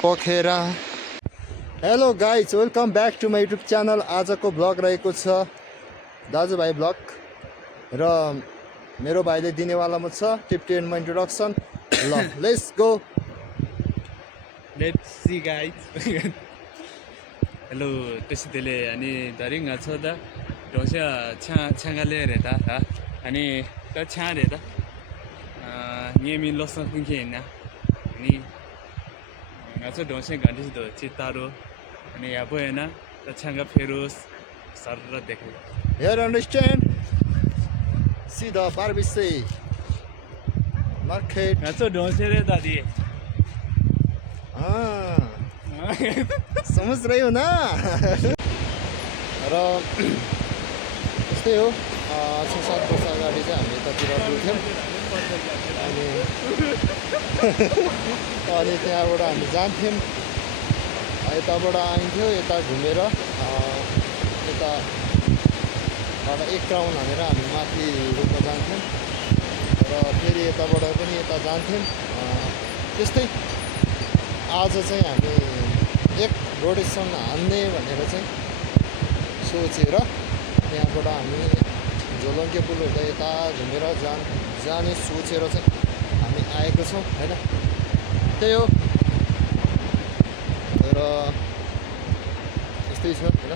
Pokhara. Hello guys, welcome back to my YouTube channel. आजको blog रहेको छ दाजुभाइ ब्लग र मेरो भाइले दिनेवालामा छ टिप्टी एन्ड माई इन्ट्रोडक्सन। ल let's go. Let's see guys. Hello, त्यसैले अनि धरिङ छ त ढोसे छाङले रे त अनि त छा रे त नियमित लसन कुन के हैन अनि ngaso ढोसे गाडी त चितारो अनि यहाँ भएन त छाङा फेरोस सर र देख्नु Here understand? See the Barbisi market. ngaso ढोसे रे दादी समझ रही हो ना? र त्यस्तै हो, 6-7 वर्ष अगाडि चाहिँ हामी यतातिर डुल्थ्यौँ अनि त्यहाँबाट हामी जान्थ्यौँ, यताबाट आइन्थ्यो, यता घुमेर यताबाट एक राउन्ड हानेर हामी माथि रोक्न जान्थ्यौँ र फेरि यताबाट पनि यता जान्थ्यौँ। त्यस्तै आज चाहिँ हामी एक रोटेसन हान्ने भनेर चाहिँ सोचेर त्यहाँबाट हामी झोलङ्गे पुल हुँदा यता घुमेर जाने सोचेर चाहिँ हामी आएको छौँ होइन। त्यही हो र यस्तै छ होइन।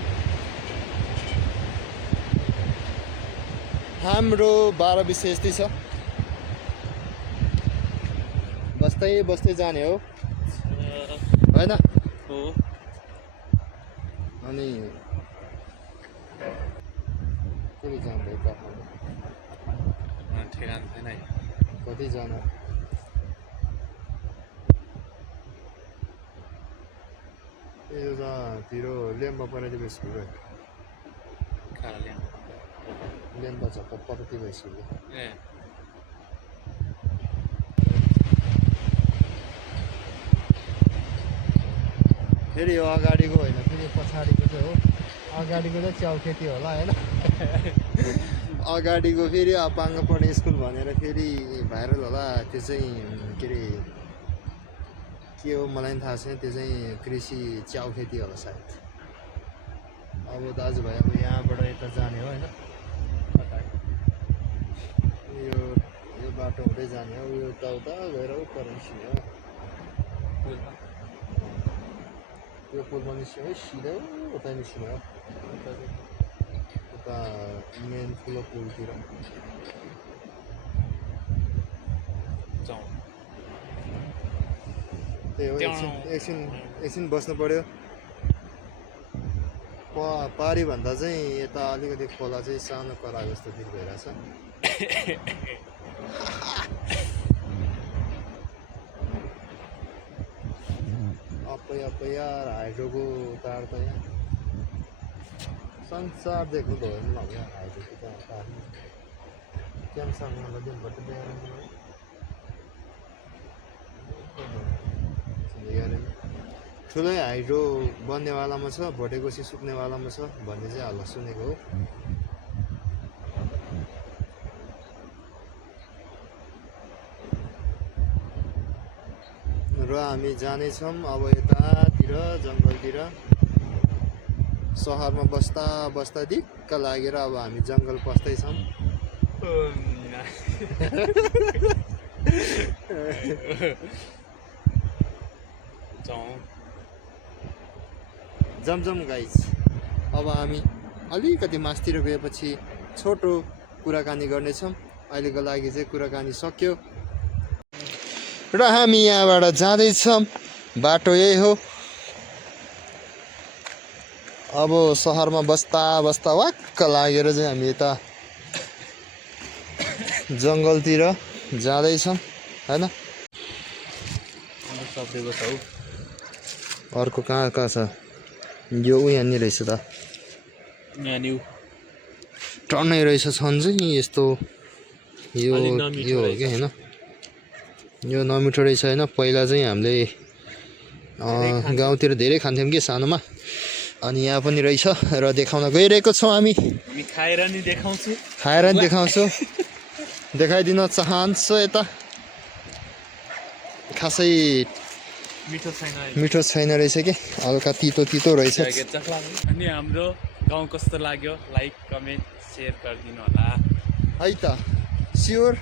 हाम्रो 12 विषय यस्तै छ, बस्दै बस्दै जाने हो होइन। हो अनि कति जाँदै काठमाडौँ ठेगान छैन है कतिजना तिर लेम्बा परेको भए स्कुल खाले लेम्बा झप्प परेको भए स्कुल ए फेरि यो अगाडिको होइन, फेरि पछाडिको चाहिँ हो। अगाडिको चाहिँ च्याउखेती होला होइन। अगाडिको फेरि अपाङ्ग पढ्ने स्कुल भनेर फेरि भाइरल होला। त्यो चाहिँ के अरे के हो मलाई पनि थाहा छैन। त्यो चाहिँ कृषि च्याउखेती होला सायद। अब दाजुभाइ अब यहाँबाट यता जाने हो होइन। यो बाटो हुँदै जाने हो, यो उता गएर उता निस्किने हो। यो पुलमा निस्क्यो है, सिधै उता निस्किने हो, उता मेन ठुलो पुलतिर। त्यही हो, एकछिन बस्नु पऱ्यो। पारी भन्दा चाहिँ यता अलिकति खोला चाहिँ सानो करा जस्तो फिल भइरहेछ। अपै यार हाइड्रोको तार त यहाँ संसार देख्नु भयो नि ल यहाँ हाइड्रोको तार क्यान्सर नलग्यो ठुलै हाइड्रो बन्नेवालामा छ, भोटेकोसी सुक्नेवालामा छ भन्ने चाहिँ हल्ला सुनेको हो। र हामी जानेछौँ अब यतातिर जङ्गलतिर। सहरमा बस्दा बस्दा दिक्क लागेर अब हामी जङ्गल पस्दैछौँ। जमजम गाइज, अब हामी अलिकति मासतिर गएपछि छोटो कुराकानी गर्नेछौँ। अहिलेको लागि चाहिँ कुराकानी सक्यो र हामी यहाँबाट जाँदैछौँ। बाटो यही हो। अब सहरमा बस्दा बस्दा वाक्क लागेर चाहिँ हामी यता जङ्गलतिर जाँदैछौँ होइन। अर्को कहाँ छ? यो यहाँनिर रहेछ त, टन्नै रहेछ। छन् चाहिँ यस्तो यो हो कि होइन, यो नमिठो रहेछ होइन। पहिला चाहिँ हामीले गाउँतिर धेरै खान्थ्यौँ कि सानोमा, अनि यहाँ पनि रहेछ र देखाउन गइरहेको छौँ हामी। खाएर नि देखाउँछु देखाइदिन चाहन्छु यता खासै मिठो छैन मिठो छैन रहेछ कि हल्का तितो तितो रहेछ अनि हाम्रो गाउँ कस्तो लाग्यो लाइक कमेन्ट सेयर गरिदिनु होला है त स्योर